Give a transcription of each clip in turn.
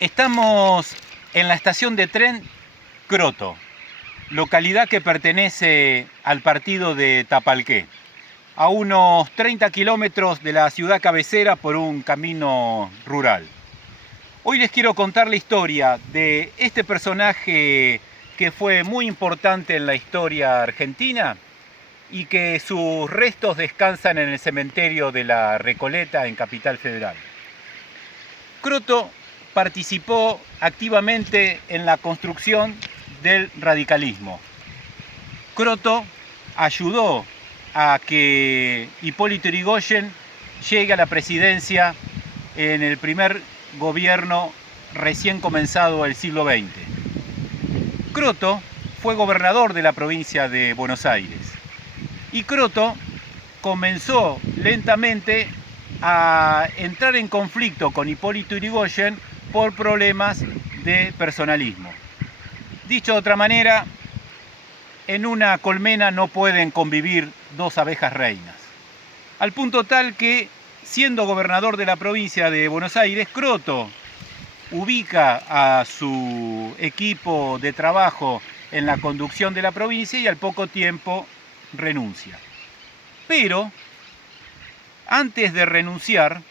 Estamos en la estación de tren Croto, localidad que pertenece al partido de Tapalqué, a unos 30 kilómetros de la ciudad cabecera por un camino rural. Hoy les quiero contar la historia de este personaje que fue muy importante en la historia argentina y que sus restos descansan en el cementerio de la Recoleta en Capital Federal. Croto participó activamente en la construcción del radicalismo. Croto ayudó a que Hipólito Yrigoyen llegue a la presidencia en el primer gobierno recién comenzado del siglo XX. Croto fue gobernador de la provincia de Buenos Aires y Croto comenzó lentamente a entrar en conflicto con Hipólito Yrigoyen por problemas de personalismo. Dicho de otra manera, en una colmena no pueden convivir dos abejas reinas. Al punto tal que, siendo gobernador de la provincia de Buenos Aires, Croto ubica a su equipo de trabajo en la conducción de la provincia y al poco tiempo renuncia. Pero, antes de renunciar,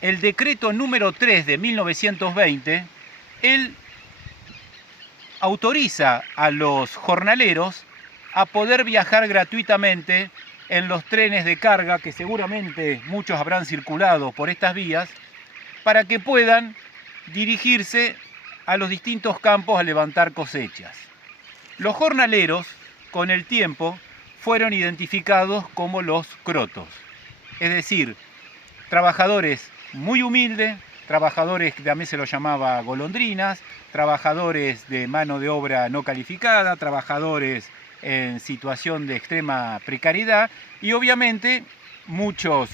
el decreto número 3 de 1920, él autoriza a los jornaleros a poder viajar gratuitamente en los trenes de carga, que seguramente muchos habrán circulado por estas vías, para que puedan dirigirse a los distintos campos a levantar cosechas. Los jornaleros, con el tiempo, fueron identificados como los crotos, es decir, trabajadores muy humildes, trabajadores que también se los llamaba golondrinas, trabajadores de mano de obra no calificada, trabajadores en situación de extrema precariedad y obviamente muchos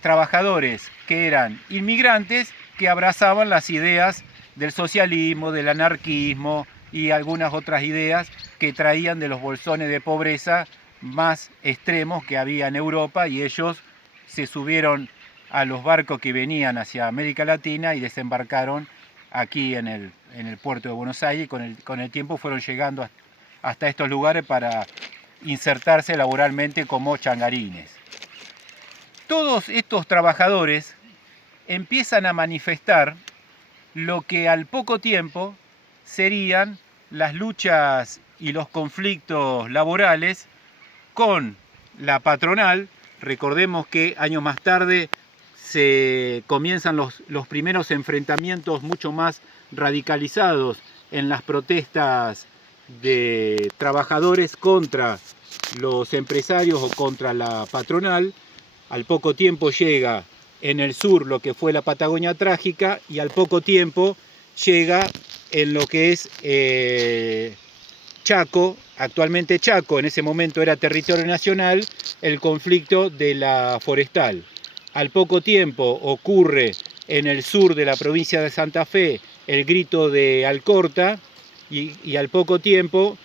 trabajadores que eran inmigrantes que abrazaban las ideas del socialismo, del anarquismo y algunas otras ideas que traían de los bolsones de pobreza más extremos que había en Europa, y ellos se subieron a los barcos que venían hacia América Latina y desembarcaron aquí en el puerto de Buenos Aires, y con el tiempo fueron llegando hasta estos lugares para insertarse laboralmente como changarines. Todos estos trabajadores empiezan a manifestar lo que al poco tiempo serían las luchas y los conflictos laborales con la patronal. Recordemos que años más tarde se comienzan los primeros enfrentamientos mucho más radicalizados en las protestas de trabajadores contra los empresarios o contra la patronal. Al poco tiempo llega en el sur lo que fue la Patagonia Trágica, y al poco tiempo llega en lo que es Chaco, actualmente Chaco, en ese momento era territorio nacional, el conflicto de la forestal. Al poco tiempo ocurre en el sur de la provincia de Santa Fe el grito de Alcorta, y al poco tiempo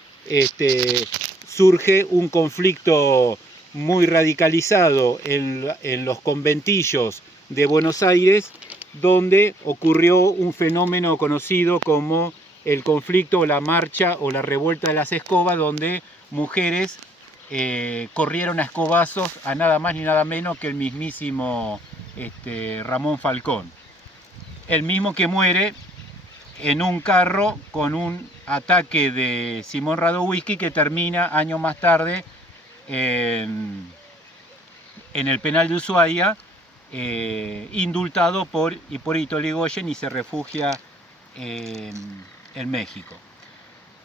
surge un conflicto muy radicalizado en los conventillos de Buenos Aires, donde ocurrió un fenómeno conocido como el conflicto o la marcha o la revuelta de las escobas, donde mujeres corrieron a escobazos a nada más ni nada menos que el mismísimo Ramón Falcón, el mismo que muere en un carro con un ataque de Simón Radowisky, que termina años más tarde en el penal de Ushuaia, indultado por Hipólito Yrigoyen, y se refugia en México.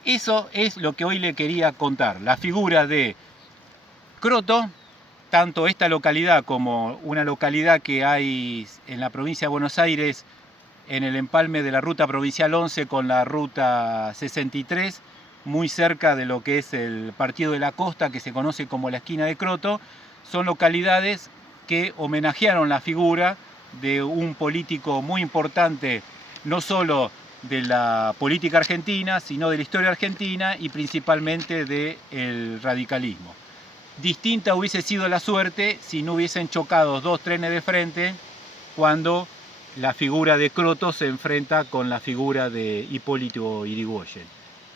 Eso es lo que hoy le quería contar, la figura de Croto, tanto esta localidad como una localidad que hay en la provincia de Buenos Aires, en el empalme de la ruta provincial 11 con la ruta 63, muy cerca de lo que es el Partido de la Costa, que se conoce como la esquina de Croto. Son localidades que homenajearon la figura de un político muy importante, no solo de la política argentina, sino de la historia argentina y principalmente del radicalismo. Distinta hubiese sido la suerte si no hubiesen chocado dos trenes de frente cuando la figura de Croto se enfrenta con la figura de Hipólito Yrigoyen.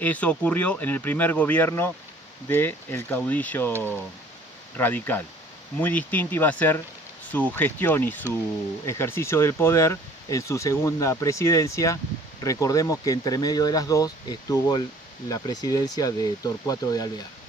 Eso ocurrió en el primer gobierno del caudillo radical. Muy distinta iba a ser su gestión y su ejercicio del poder en su segunda presidencia. Recordemos que entre medio de las dos estuvo la presidencia de Torcuato de Alvear.